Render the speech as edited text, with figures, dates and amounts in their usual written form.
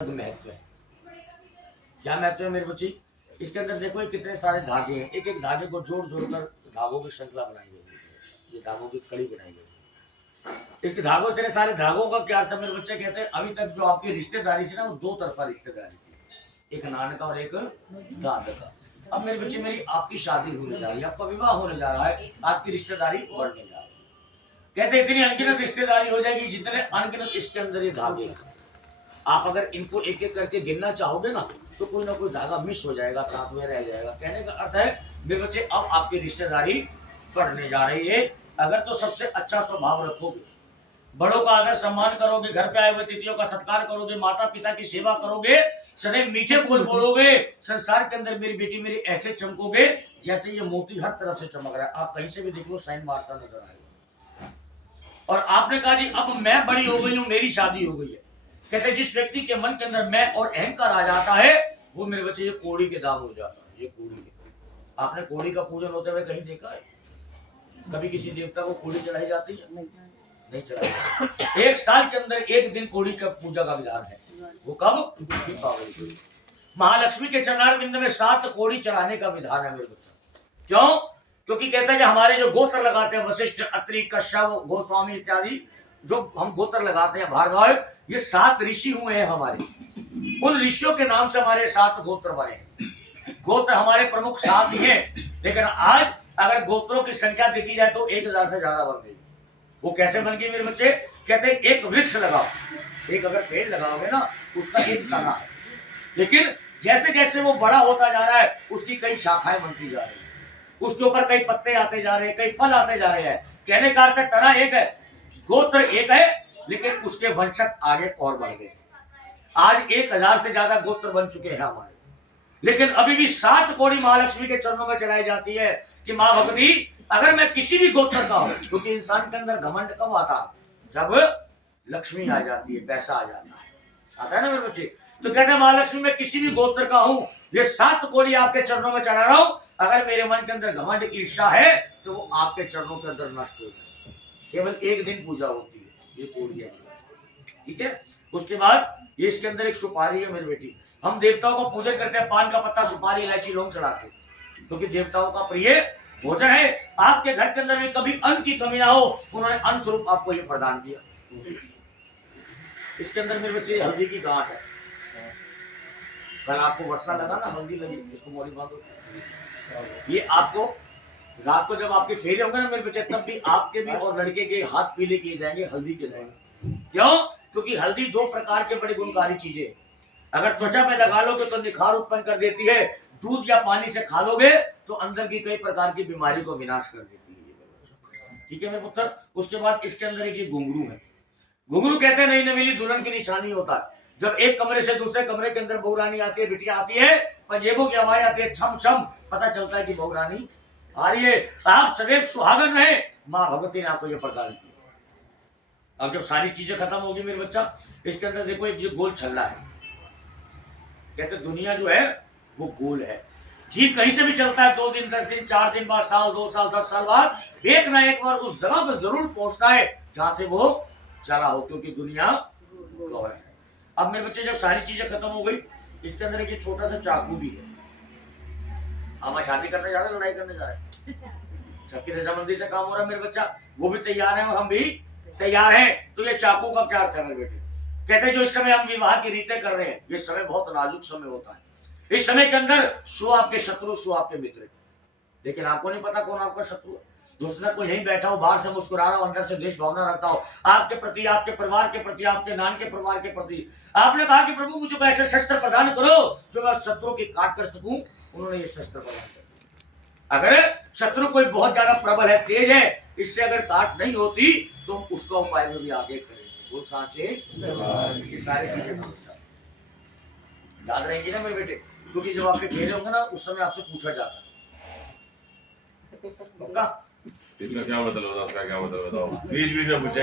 महत्व है। क्या महत्व है मेरे बच्चे? इसके अंदर देखो ये कितने सारे धागे हैं, एक एक धागे को जोड़ जोड़ कर धागों की श्रृंखला बनाई गई है, ये धागों की कड़ी बनाई गई है। इसके धागों, इतने सारे धागों का क्या अर्थ है मेरे बच्चे? कहते हैं अभी तक जो आपकी रिश्तेदारी थी ना, वो दो तरफा रिश्तेदारी थी, एक नान का और एक दाद का। अब मेरे बच्चे मेरी आपकी शादी होने जा रही है, आपका विवाह होने जा रहा है, आपकी रिश्तेदारी बढ़ने जा रही है। कहते इतनी अनगिनत रिश्तेदारी हो जाएगी जितने अनगिनत इसके अंदर ये धागे हैं। आप अगर इनको एक एक करके गिनना चाहोगे ना, तो कोई ना कोई धागा मिस हो जाएगा, साथ में रह जाएगा। कहने का अर्थ है मेरे बच्चे अब आपकी रिश्तेदारी बढ़ने जा रही है। अगर तो सबसे अच्छा स्वभाव रखोगे, बड़ों का आदर सम्मान करोगे, घर पे आए हुए अतिथियों का सत्कार करोगे, माता पिता की सेवा करोगे, सदैव मीठे बोल बोलोगे, संसार के अंदर मेरी बेटी मेरी ऐसे चमकोगे जैसे ये मोती हर तरफ से चमक रहा है। आप कहीं से भी देख लो, साइन मारता नजर आएगा। और आपने कहा जी अब मैं बड़ी हो गई हूं, मेरी शादी हो गई है। कहते जिस व्यक्ति के मन के अंदर मैं और अहंकार आ जाता है, वो मेरे बच्चे ये कोड़ी के दाम हो जाता है। ये कोड़ी के, आपने कोड़ी का पूजन होते हुए कहीं देखा है? कभी किसी देवता को कोड़ी चढ़ाई जाती है? नहीं चढ़ाई। एक साल के अंदर एक दिन कोड़ी का पूजा का विधान है। वो कब? दीपावली। महालक्ष्मी के चरणार बिंद में 7 कोड़ी चढ़ाने का विधान है मेरे बच्चे। क्यों? क्योंकि कहते हैं कि हमारे जो गोत्र लगाते हैं, वशिष्ठ, अत्रि, कश्यप, गोस्वामी इत्यादि जो हम गोत्र लगाते हैं, भार्गव, ये 7 ऋषि हुए हैं हमारे। उन ऋषियों के नाम से हमारे 7 गोत्र बने हैं। गोत्र हमारे प्रमुख 7 ही हैं, लेकिन आज अगर गोत्रों की संख्या देखी जाए तो 1000 से ज्यादा बन गई। वो कैसे बन गई मेरे बच्चे? कहते हैं एक वृक्ष लगाओ, एक अगर पेड़ लगाओगे ना, उसका एक तना है, लेकिन जैसे जैसे वो बड़ा होता जा रहा है उसकी कई शाखाएं बनती जा रही है, उसके ऊपर कई पत्ते आते जा रहे हैं, कई फल आते जा रहे हैं। कहने का अर्थ है तना एक है, गोत्र एक है, लेकिन उसके वंशक आगे और बढ़ गए। आज 1000 से ज्यादा गोत्र बन चुके हैं हमारे, लेकिन अभी भी 7 कोड़ी महालक्ष्मी के चरणों में चलाई जाती है कि माँ भगवती अगर मैं किसी भी गोत्र का हूं, क्योंकि इंसान के अंदर घमंड कब आता? जब लक्ष्मी आ जाती है, पैसा आ जाता है, आता है ना मेरे बच्चे। तो कहते हैं महालक्ष्मी मैं किसी भी गोत्र का हूं, ये 7 कोड़ी आपके चरणों में चढ़ा रहा हूं। अगर मेरे मन के अंदर घमंड की ईर्षा है तो वो आपके चरणों के अंदर नष्ट हो जाए। केवल एक दिन पूजा होती है, ये कोड़ी है, ठीक है। उसके बाद ये इसके अंदर एक सुपारी है मेरी बेटी। हम देवताओं को पूजन करते हैं, पान का पत्ता, सुपारी, इलायची, लौंग चढ़ाते हैं, क्योंकि देवताओं का प्रिय भोजन है। आपके घर के अंदर में कभी अन्न की कमी ना हो, उन्होंने अन्न स्वरूप आपको ये प्रदान किया। इसके अंदर मेरे बच्चे हल्दी की गांठ है। कल आपको वटना लगा ना, हल्दी लगी, इसको मोरी बांधो। ये आपको रात को जब आपके फेरे होंगे ना मेरे बच्चे, तब भी आपके भी और लड़के के हाथ पीले किए जाएंगे, हल्दी के जाएंगे। क्यों? क्योंकि हल्दी 2 प्रकार के बड़ी गुणकारी चीजें, अगर त्वचा में लगा लोगे तो निखार उत्पन्न कर देती है, दूध या पानी से खा लोगे तो अंदर की कई प्रकार की बीमारी को विनाश कर देती है। ठीक है मेरे पुत्र। उसके बाद इसके अंदर एक ये घुंघरू है। घुंघरू कहते हैं नई नवेली दुल्हन की निशानी होता है। जब एक कमरे से दूसरे कमरे के अंदर बहू रानी आती है, बिटिया आती है, पंजेबों की आवाज आती है, छम छम, पता चलता है कि बहू रानी आ रही है। आप सदैव सुहागन रहे, माँ भगवती ने आपको ये प्रदान किया। अब जब सारी चीजें खत्म होगी मेरे बच्चा, इसके अंदर देखो एक ये गोल छल्ला है। कहते दुनिया जो है वो गोल है, जीव कहीं से भी चलता है, 2 दिन, 10 दिन, 4 दिन बाद, साल, 2 साल, 10 साल बाद एक ना एक बार उस जगह पर जरूर पहुंचता है जहां से वो चला हो, क्योंकि दुनिया गोल है। अब मेरे बच्चे जब सारी चीजें खत्म हो गई, इसके अंदर एक छोटा सा चाकू भी है। हम शादी करने जा रहे हैं, लड़ाई करने जा रहे हैं, सबकी रजामंदी से काम हो रहा है मेरे बच्चा, वो भी तैयार है और हम भी तैयार हैं। तो ये चाकू का क्या अर्थ है मेरे बेटे? कहते हैं जो इस समय हम विवाह की रीतें कर रहे हैं, ये समय बहुत नाजुक समय होता है। इस समय के अंदर सो आपके शत्रु, सो आपके मित्र, लेकिन आपको नहीं पता कौन आपका शत्रु है। दूसरा कोई यहीं बैठा हो, बाहर से मुस्कुरा रहा हो, अंदर से देश भावना रखता हो आपके प्रति, आपके परिवार के प्रति, आपके नान के परिवार के प्रति। आपने कहा कि प्रभु मुझे ऐसे शस्त्र प्रदान करो जो मैं शत्रु की काट कर सकूं, उन्होंने ये शस्त्र प्रदान किया। अगर शत्रु कोई बहुत ज्यादा प्रबल है, तेज है, इससे अगर काट नहीं होती तो उसका उपाय में भी आगे करेंगे। वो सांचे ये सारे चीजें याद रहेंगी ना मेरे बेटे, क्योंकि जब आपके फेरे होंगे ना, उस समय आपसे पूछा जाता है। इसका क्या मतलब होता है? उसका क्या मतलब बताओ, बीच बीच में पूछे।